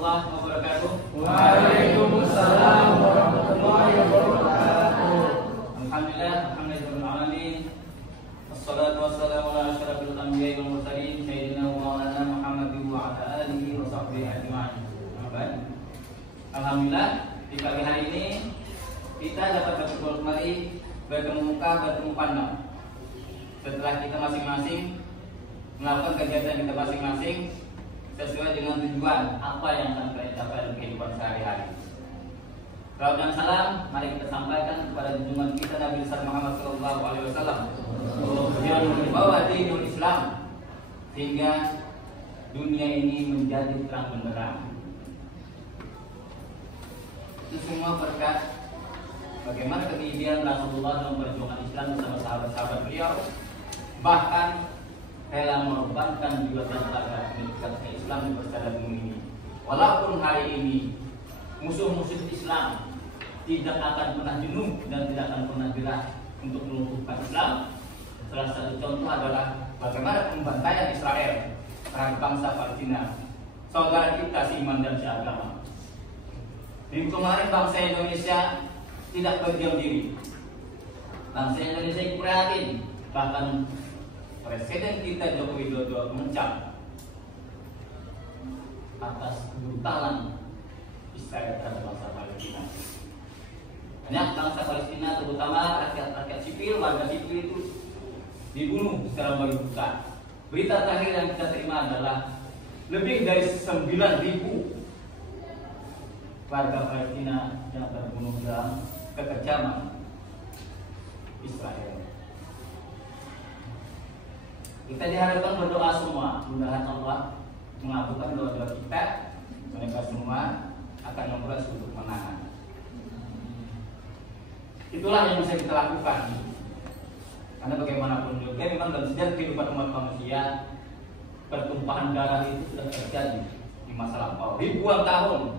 warahmatullahi wabarakatuh. Waalaikumsalam warahmatullahi wabarakatuh. Alhamdulillahirrahmanirrahim. Wassalatu wassalamu ala asyrafil anbiya'i wal mursalin sayyidina wa maulana Muhammadin wa ala alihi wa sahbihi ajma'in. Alhamdulillah, di pagi hari ini kita dapat berkumpul kembali, bertemu muka, bertemu pandang. Setelah kita masing-masing melakukan kegiatan kita masing-masing sesuai dengan tujuan apa yang akan kita capai dalam kehidupan sehari-hari. Salam dan salam mari kita sampaikan kepada junjungan kita Nabi besar Muhammad SAW yang membawa dinul Islam sehingga dunia ini menjadi terang benderang. Itu semua berkat bagaimana kegigihan Rasulullah dalam perjuangan Islam bersama sahabat-sahabat beliau, bahkan rela mengorbankan jiwa dan raga menegakkan Islam di persada bumi ini. Walaupun hari ini musuh-musuh Islam tidak akan pernah jenuh dan tidak akan pernah gerah untuk melumpuhkan Islam. Salah satu contoh adalah bagaimana pembantaian Israel terhadap bangsa Palestina, saudara kita seiman dan seagama. Minggu kemarin bangsa Indonesia tidak berdiam diri. Bangsa Indonesia prihatin, bahkan Presiden kita Joko Widodo mengecam atas kebrutalan Israel terhadap bangsa Palestina. Banyak bangsa Palestina, terutama rakyat-rakyat sipil, warga sipil itu dibunuh secara berbuka. Berita terakhir yang kita terima adalah lebih dari 9.000 warga Palestina yang terbunuh dalam kekejaman Israel. Kita diharapkan berdoa semua, mudah-mudahan Allah mengabulkan doa-doa kita. Mereka semua akan memperoleh suatu kemenangan. Itulah yang bisa kita lakukan. Karena bagaimanapun juga memang dalam sejarah kehidupan umat manusia, pertumpahan darah itu sudah terjadi di masa lampau ribuan tahun.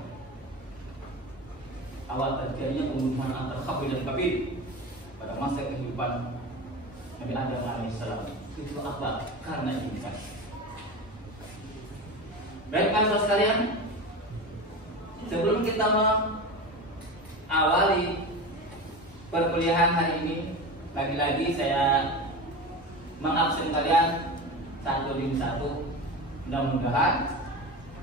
Awal terjadinya pembunuhan antara Qabil dan Qabil pada masa kehidupan Nabi Adam alaihissalam. Itu apa? Karena incest. Baik saudara sekalian, sebelum kita mengawali perkuliahan hari ini, lagi-lagi saya mengabsen kalian satu demi satu. Mudah-mudahan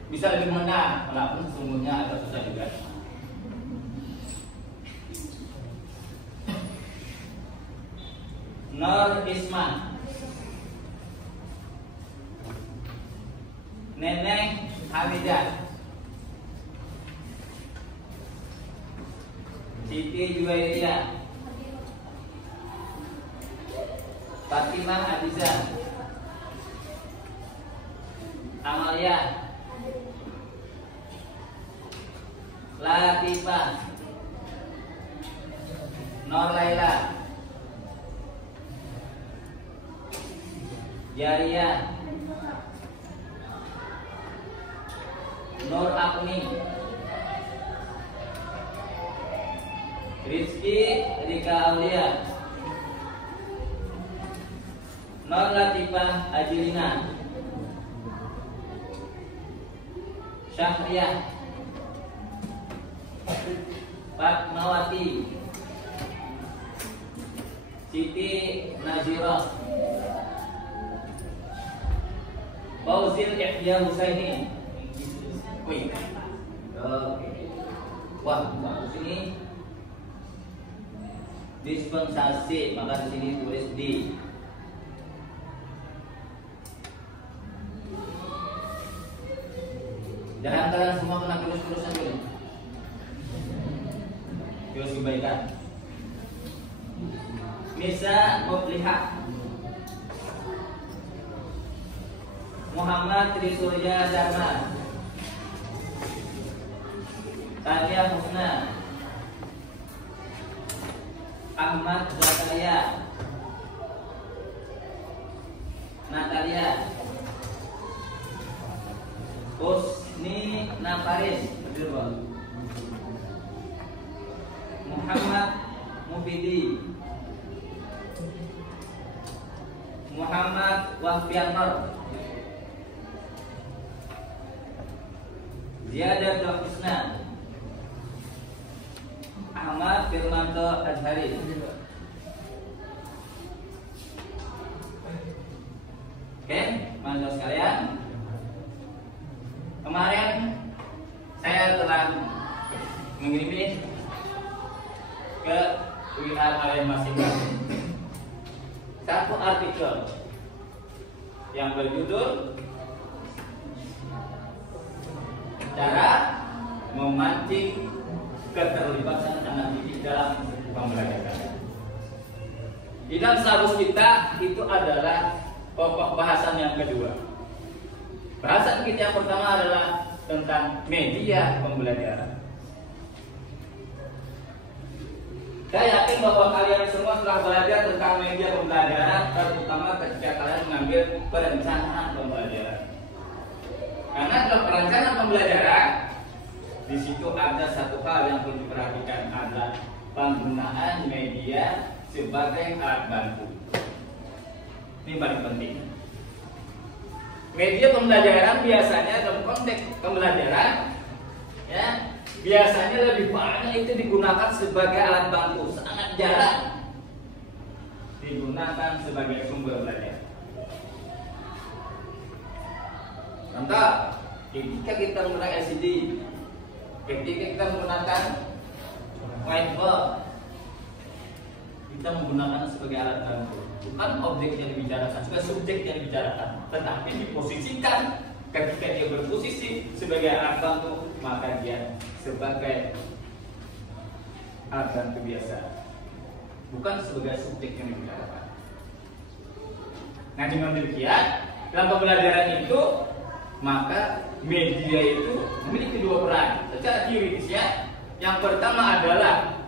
bisa lebih mengenal, walaupun sesungguhnya agak susah juga. Nur Isman, Neneng Hamidah, Siti Juwairiyah, Fatimah Adiza, Amalia, Latifah, Nur Laila, Jariah, Nur Agni, Rizky Rika Aulia, Nur Latifah Ajilina, Syahriah, Fatmawati, Siti Nazirah, Fauzil Ihya Husaini. Wih, oke. Wah, bagus ini dispensasi, maka di sini tulis di. Jangan kalian semua kena kurus-kurusan dulu. Kurus kebaikan. Nisa Muflihah, Muhammad Trisurya Dharma, Tania Husna, Ahmad Zakaria, Natalia, Husni Nafaris, Muhammad Mufidi, Muhammad Wahfianor, Ziyadatul Husna, Ahmad Firmanto Azhari. Oke, mahasiswa sekalian, kemarin saya telah mengirimi ke WA kalian masing-masing satu artikel yang berjudul cara memancing keterlibatan anak didik dalam pembelajaran. Di dalam syllabus kita itu adalah pokok bahasan yang kedua. Bahasan kita yang pertama adalah tentang media pembelajaran. Saya yakin bahwa kalian semua telah belajar tentang media pembelajaran, terutama ketika kalian mengambil perencanaan pembelajaran. Karena dalam perencanaan pembelajaran, di situ ada satu hal yang perlu diperhatikan, adalah penggunaan media sebagai alat bantu. Ini paling penting. Media pembelajaran biasanya dalam konteks pembelajaran, ya, biasanya lebih banyak itu digunakan sebagai alat bantu, sangat jarang digunakan sebagai sumber belajar. Contoh, ketika kita menggunakan LCD, ketika kita menggunakan whiteboard, kita menggunakan sebagai alat bantu, bukan objek yang dibicarakan, bukan subjek yang dibicarakan, tetapi diposisikan. Ketika dia berposisi sebagai alat bantu, maka dia sebagai alat bantu biasa, bukan sebagai subjek yang dibicarakan. Nah, dengan demikian dalam pembelajaran itu, maka media itu memiliki dua peran secara teoritisnya. Yang pertama adalah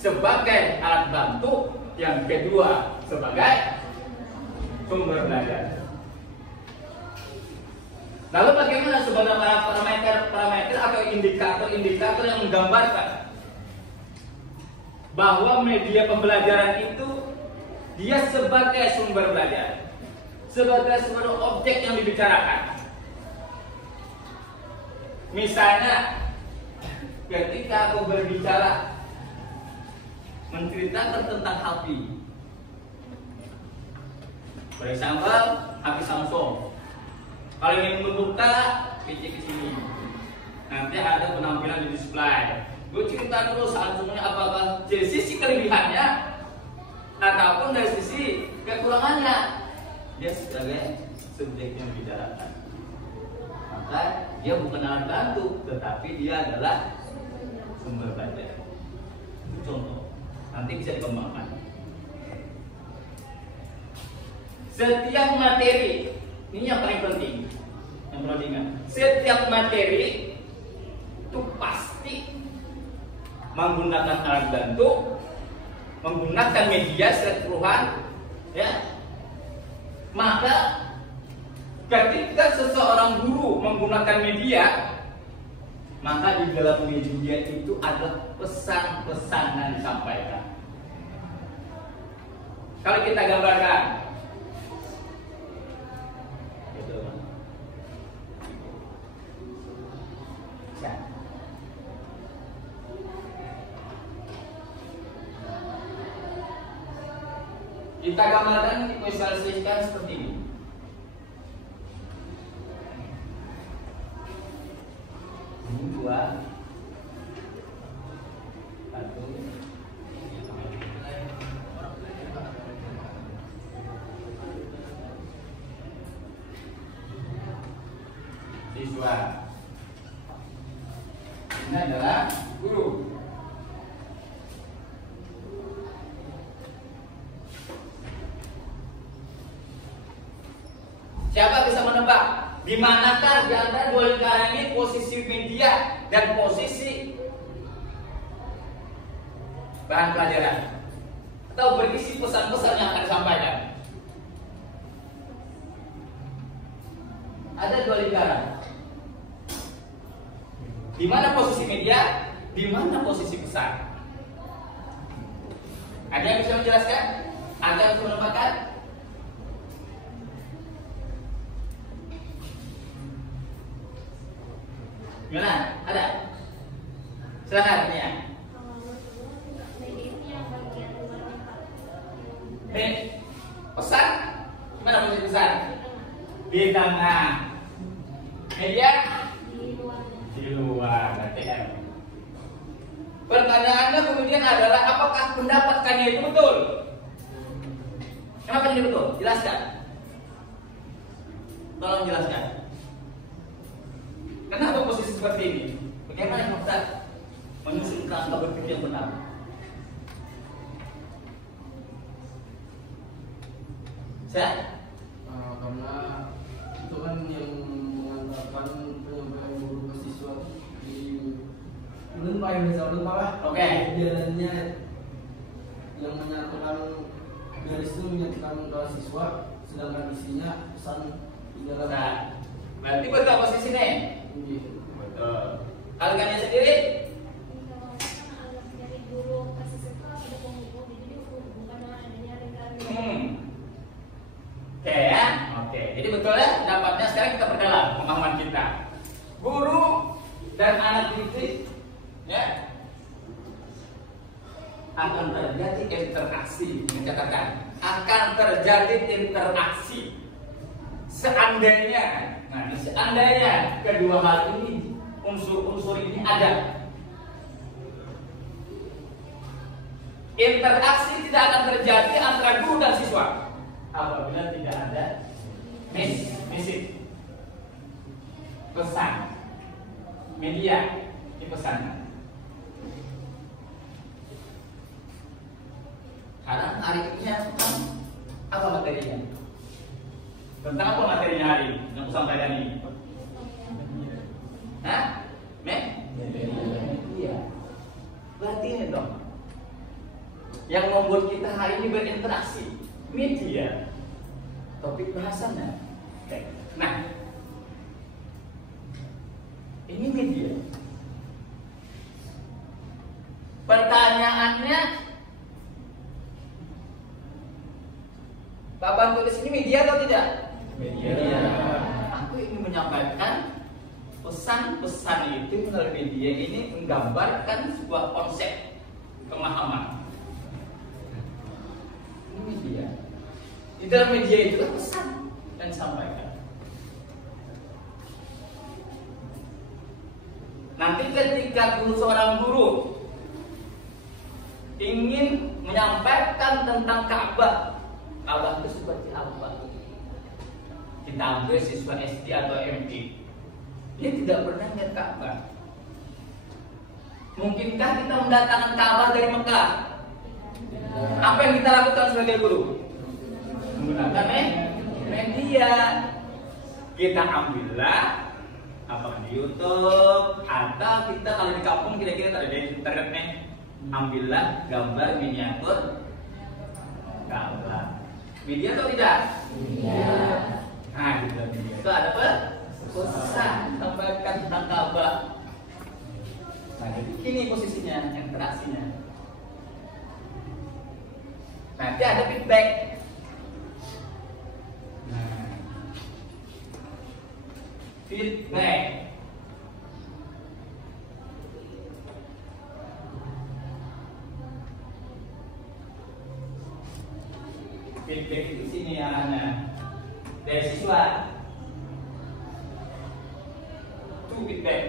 sebagai alat bantu, yang kedua sebagai sumber belajar. Lalu bagaimana sebenarnya parameter atau indikator-indikator yang menggambarkan bahwa media pembelajaran itu dia sebagai sumber belajar, sebagai sumber objek yang dibicarakan. Misalnya, ketika aku berbicara menceritakan tentang HP, bersambal HP Samsung. Kalau ingin membuka, klik ke sini. Nanti ada penampilan di display. Gue cerita dulu Samsungnya apakah dari sisi kelebihannya ataupun dari sisi kekurangannya. Dia sebagai subjek yang dibicarakan. Maka dia bukan alat bantu, tetapi dia adalah sumber belajar. Itu contoh. Nanti bisa dikembangkan. Setiap materi, ini yang paling penting, yang perlu diingat. Setiap materi itu pasti menggunakan alat bantu, menggunakan media keseluruhan, ya. Maka ketika seseorang guru menggunakan media, maka di dalam media itu ada pesan-pesan yang disampaikan. Kalau kita gambarkan, kita gambarkan, visualisasikan seperti ini. Ini dua, satu, siswa. Ini adalah guru. Siapa bisa menebak di manakah di antara dua lingkaran ini posisi media dan posisi bahan pelajaran atau berisi pesan-pesan yang akan disampaikan? Ada dua lingkaran. Di mana posisi media? Di mana posisi pesan? Ada yang bisa menjelaskan? Ada yang bisa menebakkan? Gimana? Ada? Silakan ya. Pesan? Gimana menjadi pesan? Di tengah. Media? Di luar. Berarti M. Pertanyaannya kemudian adalah apakah pendapatkannya itu betul? Kenapa ini betul? Jelaskan. Tolong jelaskan. Kenapa posisi seperti ini? Bagaimana kita menyusun kerangka berpikir yang benar? Saya? Karena itu kan yang mengantarkan penyampaian guru ke siswa di belum Pak yang bisa belum Pak. Oke. Jalannya yang menyatukan garis itu menyatukan ke siswa, sedangkan isinya pesan di dalam. Nah, berarti betul posisi ini. Betul. Kalian sendiri? Oke ya, oke. Jadi betul ya, dapatnya sekarang kita perdalam pemahaman kita. Guru dan anak didik, ya, akan terjadi interaksi. Mencatatkan, akan terjadi interaksi. Seandainya, nah seandainya kedua hal ini, unsur-unsur ini ada, interaksi tidak akan terjadi antara guru dan siswa apabila tidak ada message, pesan, media, ini pesan. Karena hari ini apa materinya? Tentang apa materinya hari ini yang aku sampaikan ini? Hah? Media. Berarti ini dong yang membuat kita hari ini berinteraksi, media. Topik bahasannya. Oke. Nah, ini media. Pertanyaannya, Pak Bantu di sini media atau tidak? Media. Aku ingin menyampaikan pesan-pesan itu melalui media ini menggambarkan sebuah konsep pemahaman. Ini media. Di dalam media itu pesan yang disampaikan. Nanti ketika seorang guru ingin menyampaikan tentang Ka'bah, Ka'bah itu seperti apa? Kita ambil siswa SD atau MP, dia tidak pernah lihat Ka'bah. Mungkinkah kita mendatangkan Ka'bah dari Mekah? Apa yang kita lakukan sebagai guru? Menggunakan media. Kita ambillah apakah di YouTube atau kita kalau di kampung kira-kira ada di internet nih, ambillah gambar miniatur Ka'bah. Media atau tidak? Media. Nah, di dalam media itu ada apa? Pesan sampaikan tentang Ka'bah. Nah, jadi ini posisinya, interaksinya. Nanti ada feedback. Nah, feedback. Feedback itu sini arahnya dari siswa. Itu feedback.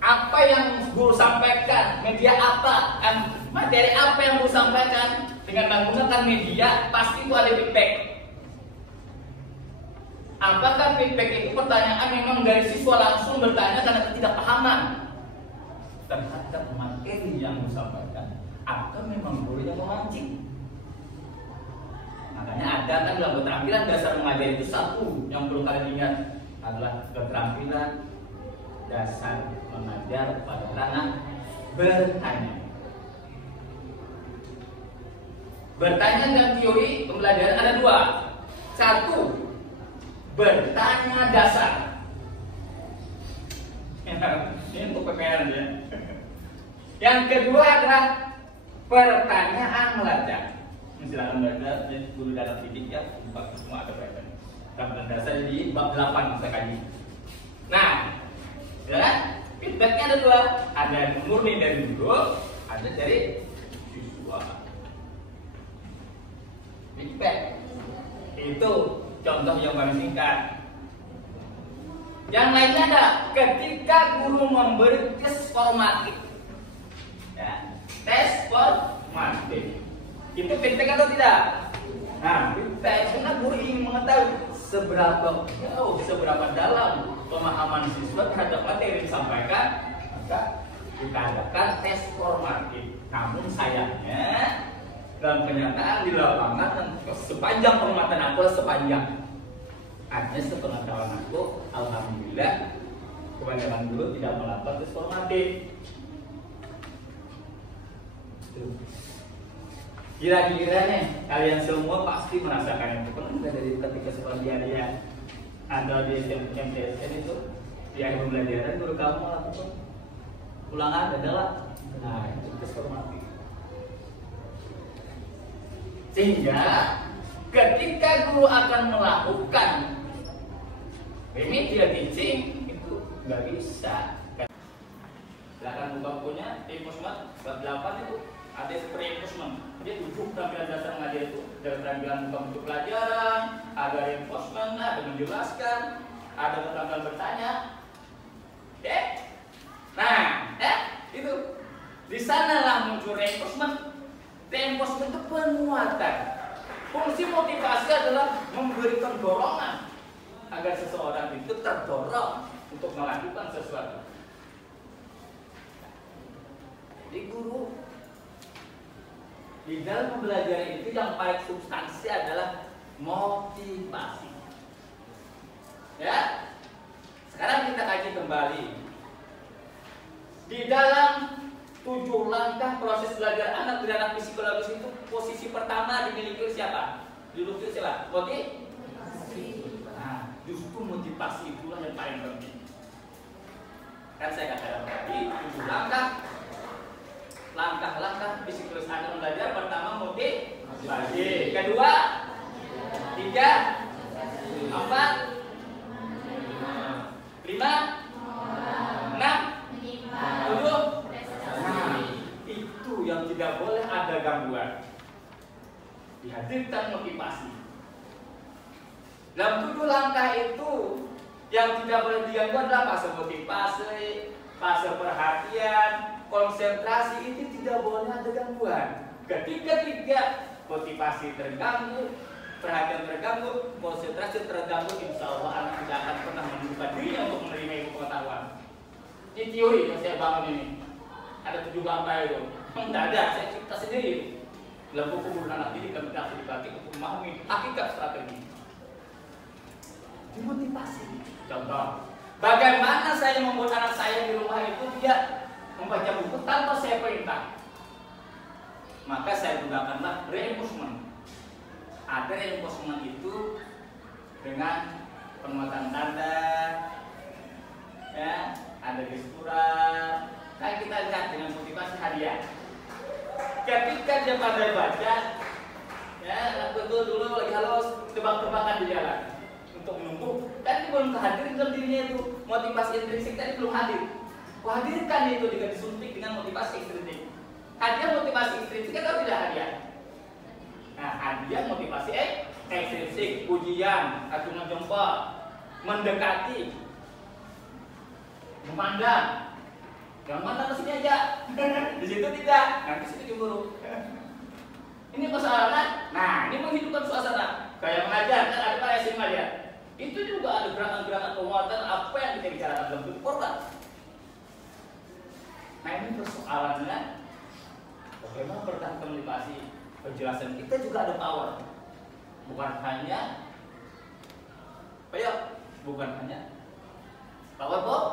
Apa yang guru sampaikan, media apa, materi apa yang guru sampaikan dengan menggunakan media, pasti itu ada feedback. Apakah feedback itu pertanyaan memang dari siswa langsung bertanya karena ketidakpahaman terhadap materi yang disampaikan, atau memang guru yang memancing? Makanya ada kan dalam keterampilan dasar mengajar itu satu yang perlu kalian ingat adalah keterampilan dasar mengajar pada ranah bertanya. Bertanya dan teori pembelajaran ada dua. Satu, bertanya dasar. Ini untuk PPR ya. Yang kedua adalah pertanyaan melacak. Silakan baca guru dasar didik ya, semua ada pertanyaan. Pertanyaan dasar di bab 8 kita kaji. Nah, ya, Feedbacknya ada dua, ada yang murni dari guru, ada dari siswa. Feedback itu contoh yang paling singkat. Yang lainnya ada ketika guru memberi tes formatif, ya, tes formatif itu feedback atau tidak? Nah, feedback karena guru ingin mengetahui seberapa jauh, seberapa dalam pemahaman siswa terhadap materi yang disampaikan, maka kita adakan tes formatif. Namun sayangnya dalam kenyataan di lapangan dan sepanjang pengamatan aku hanya sepengetahuan aku, alhamdulillah kebanyakan guru tidak melakukan tes formatif. Kira-kira nih kalian semua pasti merasakan itu. Kan udah dari ketika sekolah dia atau di MTSN itu di akhir pembelajaran guru kamu melakukan ulangan adalah nah itu tes formatif. Sehingga ketika guru akan melakukan remedial teaching itu nggak bisa. Silakan buka bukunya reinforcement bab 8 itu ada reinforcement. Dia 7 tampilan dasar mengajar itu dari tampilan buka bentuk pelajaran, ada reinforcement, ada menjelaskan, ada tampilan bertanya. Oke? Nah, itu di sanalah muncul reinforcement. Reinforcement itu penguatan. Fungsi motivasi adalah memberikan dorongan agar seseorang itu terdorong untuk melakukan sesuatu. Jadi guru di dalam pembelajaran itu yang paling substansi adalah motivasi. Ya, sekarang kita kaji kembali di dalam 7 langkah proses belajar anak beranak psikologis itu posisi pertama dimiliki siapa? Dimiliki siapa? Motivasi. Nah, justru motivasi itulah yang paling penting. Kan saya katakan tadi 7 langkah psikologis anak belajar. Pertama motivasi, kedua 3, 4, 5, 6, 7. Itu yang tidak boleh ada gangguan. Dihadirkan motivasi. Dalam 7 langkah itu yang tidak boleh diganggu adalah fase motivasi, fase perhatian, konsentrasi, itu tidak boleh ada gangguan. Ketika 3 motivasi terganggu, perhatian terganggu, konsentrasi terganggu, insya Allah anak tidak akan pernah membuka dirinya untuk menerima ilmu pengetahuan. Ini teori yang saya bangun ini. Ada 7 langkah itu. Tidak ada, saya cipta sendiri. Dalam buku guru anak didik dan berhasil dipakai untuk memahami hakikat strategi. Dimotivasi. Contoh, bagaimana saya membuat anak saya di rumah itu dia membaca buku tanpa saya perintah? Maka saya gunakanlah reinforcement. Ada reinforcement itu dengan penguatan tanda, ya, ada gesturan. Nah, kita lihat dengan motivasi hadiah. Ketika dia pandai baca, ya, betul dulu lagi halus tebak-tebakan di jalan untuk menunggu, kan belum hadir dalam dirinya itu. Motivasi intrinsik tadi belum hadir. Hadirkan itu jika disuntik dengan motivasi ekstrinsik. Hadiah motivasi ekstrinsik atau tidak hadiah? Nah, hadiah motivasi ekstrinsik, pujian, acungan jempol, mendekati, memandang. Yang mana ke sini aja, di situ tidak, nanti situ cemburu. Ini persoalan. Nah, ini menghidupkan suasana. Kayak mengajar, kan ada para SMA dia. Itu juga ada gerakan-gerakan penguatan apa yang kita bicarakan dalam bentuk program. Nah, ini persoalannya bagaimana pertahankan motivasi. Penjelasan kita juga ada power. Bukan hanya bukan hanya power box.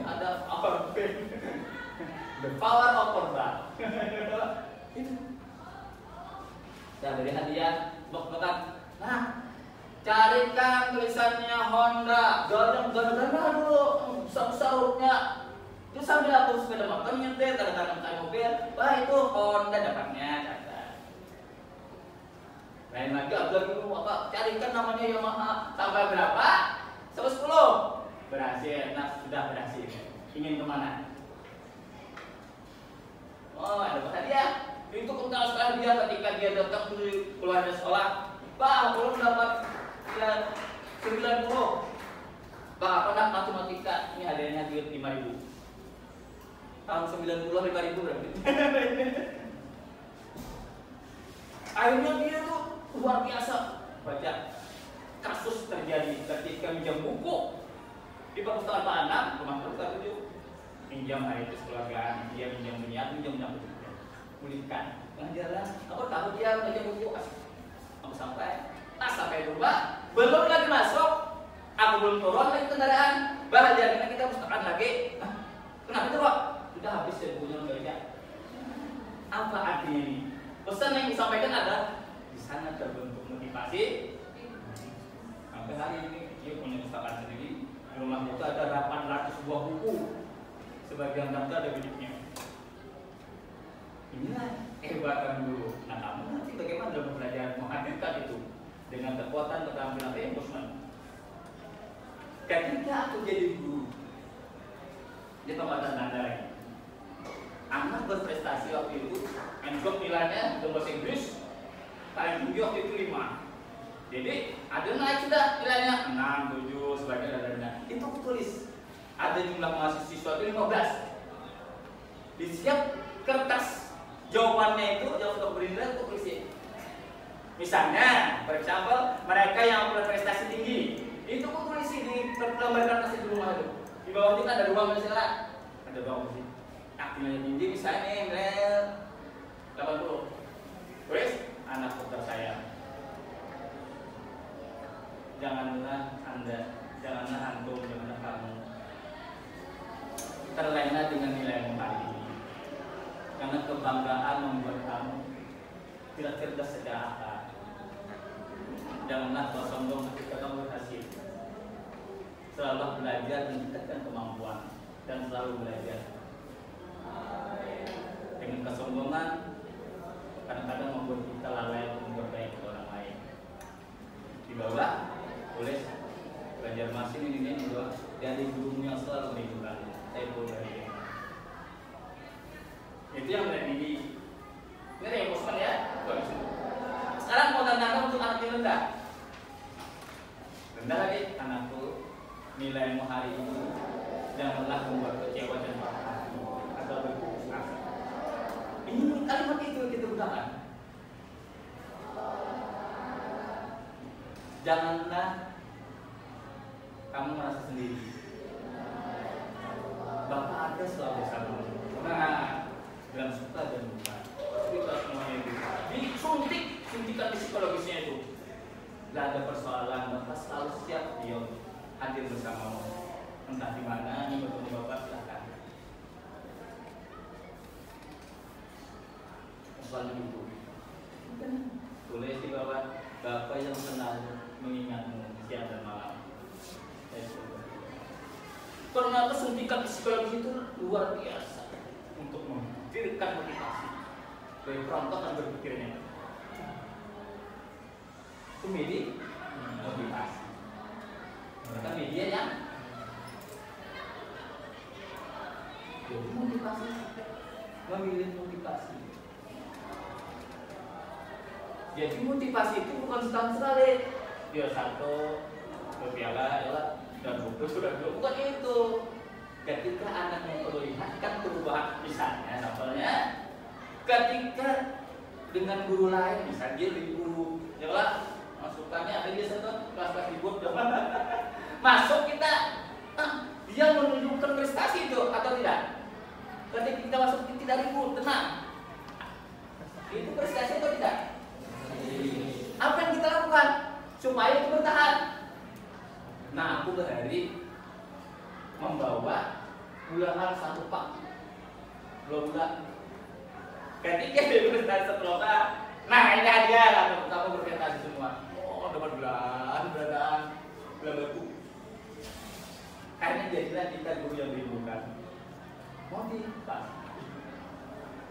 Ada power bank. The power of korban. Itu. Saya beri hadiah blok-blokan. Nah, carikan tulisannya Honda. Ganda dulu. Besar-besar hurufnya. Terus sambil aku sepeda motor nyetir, kadang-kadang mobil. Wah, itu Honda dapatnya. Lain lagi dulu apa? Carikan namanya Yamaha. Sampai berapa? 110. Berhasil. Nah, sudah berhasil. ingin kemana? Oh, ada hadiah. Itu kental sekali dia ketika dia datang keluar dari sekolah. Pak, belum dapat 90. Pak, anak matematika ini hadiahnya duit 5.000. Tahun 90 5.000 berarti. Akhirnya dia tuh luar biasa baca. Kasus terjadi ketika minjam buku di perpustakaan Pak Anam, rumah perpustakaan itu minjam hari itu kekeluargaan, dia minjam pulihkan pelajaran. Aku tahu dia minjam buku, aku sampai rumah, belum lagi masuk, aku belum turun lagi kendaraan, bahagia kita perpustakaan lagi. Kenapa itu Pak? Sudah habis ya bukunya kerja. Apa artinya ini? Pesan yang disampaikan adalah di sana terbentuk motivasi. Sampai hari ini dia punya perpustakaan sendiri. Di rumahnya itu ada 800 buah buku. Sebagian daftar ada miliknya. Inilah kehebatan dulu. Nah, kamu nanti bagaimana dalam belajar menghadirkan itu dengan kekuatan keterampilan emosional. Ketika aku jadi guru, di tempatan Anda lagi, anak berprestasi waktu itu, menjok nilainya dalam bahasa Inggris paling tinggi waktu itu 5. Jadi ada naik sudah nilainya 6, 7, sebagian ada rendah. Itu aku tulis. Ada jumlah mahasiswa itu 15. Di setiap kertas jawabannya itu jawab untuk berinilai aku tulis. Misalnya, for example, mereka yang berprestasi tinggi, itu aku tulis di lembar kertas di rumah itu. Di bawah itu ada ruang misalnya, ada ruang musik. Nilai tinggi misalnya nih nilai 80. Terus anak putra saya, janganlah antum, janganlah kamu terlena dengan nilai hari ini, karena kebanggaan membuat kamu tidak cerdas secara akal. Janganlah kau sombong ketika kamu berhasil. Selalu belajar meningkatkan kemampuan dan selalu belajar. Dengan kesombongan kadang-kadang membuat kita lalai untuk memperbaiki orang lain. Di bawah tulis belajar masih ini juga dari gurumu yang selalu merindukan. Saya dari itu yang berarti ini yang bosan ya. Sekarang mau tantangan untuk anak yang rendah. Rendah lagi anakku, nilaimu hari ini janganlah membuat kecewa dan patah hati atau berputus asa. Ini kalimat itu yang kita gunakan. Janganlah kamu merasa sendiri. Bapak ada selalu bersama. Nah, dalam suka dan duka, kita semuanya itu suntikan psikologisnya itu. Tidak ada persoalan, Bapak selalu siap dia hadir bersamamu. Entah di mana, ini bertemu Bapak silakan. Selalu itu. Tulis di bawah, Bapak yang selalu mengingatmu siang dan malam. Ternyata suntikan psikologi itu luar biasa untuk menghadirkan motivasi dari perontokan berpikirnya. Itu motivasi. Mereka media yang jadi motivasi, memilih motivasi. Jadi motivasi itu bukan sekali dia satu berpiala ya dan buku sudah dulu, bukan itu. Ketika anak memperlihatkan perubahan, misalnya contohnya ketika dengan guru lain, misalnya dia di guru ya masukannya ada dia satu kelas libur masuk kita dia menunjukkan prestasi itu atau tidak. Ketika kita masuk tidak ribut, tenang, itu prestasi atau tidak? Apa yang kita lakukan supaya itu bertahan? Nah, aku berhari membawa gula satu pak, 2 bulan. Ketika dia berprestasi setelah, nah ini hadiah, kamu berprestasi semua. Oh, dapat bulan batu. Akhirnya jadilah kita guru yang merindukan. Motivasi.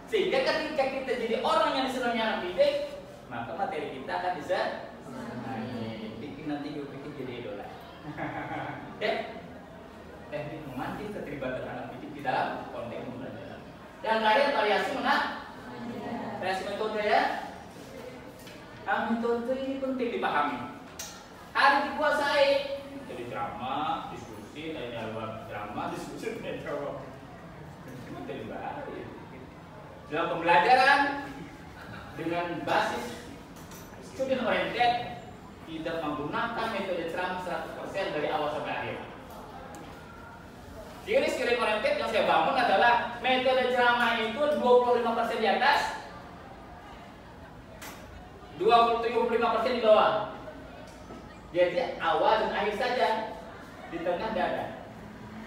Sehingga ketika kita jadi orang yang disenangi anak didik, maka materi kita akan bisa naik. Bikin nanti gue pikir jadi idola. Ya. teknik memancing keterlibatan anak didik di dalam konteks pembelajaran. Yang terakhir variasi mana? Variasi metode ya. Metode ini penting dipahami. Hari dikuasai. Jadi drama, diskusi, tanya jawab drama, diskusi, tanya jawab. Itu terlibat. Dalam pembelajaran dengan basis student oriented, tidak menggunakan metode ceramah 100% dari awal sampai akhir. Ciri student oriented yang saya bangun adalah metode ceramah itu 25% di atas, 75% di bawah. Jadi awal dan akhir saja, di tengah tidak ada.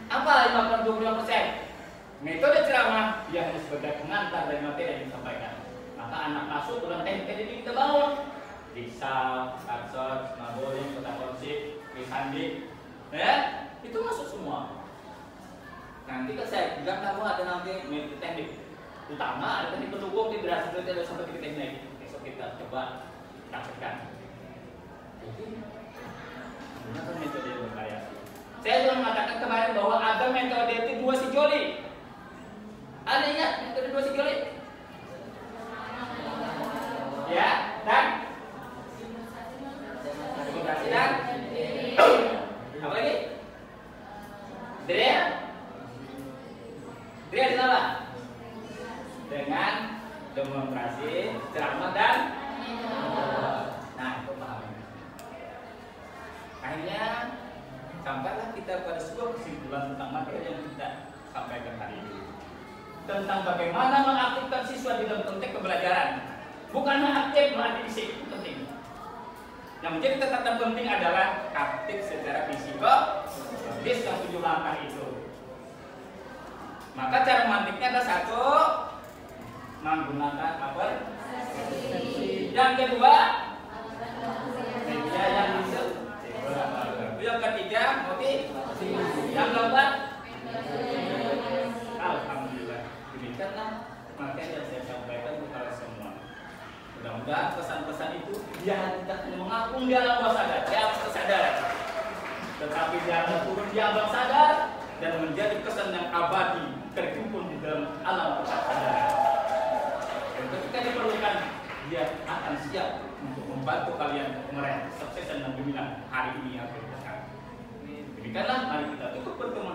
Apa 25%? Metode ceramah dia hanya sebagai pengantar dari materi yang disampaikan. Maka anak masuk dalam teknik ini kita bangun. Diksa, karsot, naboling, kota konsip, risandi, ya itu masuk semua. Nanti kan saya bilang kamu ada nanti metode teknik utama, ada teknik pendukung, di berhasil ada sampai tiga teknik. Besok kita coba praktekkan. Jadi menggunakan metode yang bervariasi. Saya sudah mengatakan kemarin bahwa ada metode itu dua sejoli. Ada ingat metode dua sejoli? Ya, dan demonstrasi dan apa lagi? Drill. Drill apa? Dengan demonstrasi, ceramah dan nah itu paham. Akhirnya sampailah kita pada sebuah kesimpulan tentang materi yang kita sampaikan hari ini, tentang bagaimana mengaktifkan siswa di dalam konteks pembelajaran. Bukan aktif melatih fisik, itu penting. Yang menjadi catatan penting adalah aktif secara psikologis yang 7 langkah itu. Maka cara memantiknya ada satu, menggunakan apa? Yang kedua, media yang bisa. Yang ketiga, motivasi. Yang keempat, alhamdulillah. Demikianlah materi yang saya sampaikan kepada semua. Mudah-mudahan pesan-pesan itu dia tidak mengapung di alam bawah sadar, di alam kesadaran, tetapi dia turun di alam sadar dan menjadi kesan yang abadi terkumpul di dalam alam kesadaran. Dan ketika diperlukan, dia akan siap untuk membantu kalian meraih kesuksesan dan gemilang hari ini yang akan datang. Demikianlah, mari kita tutup pertemuan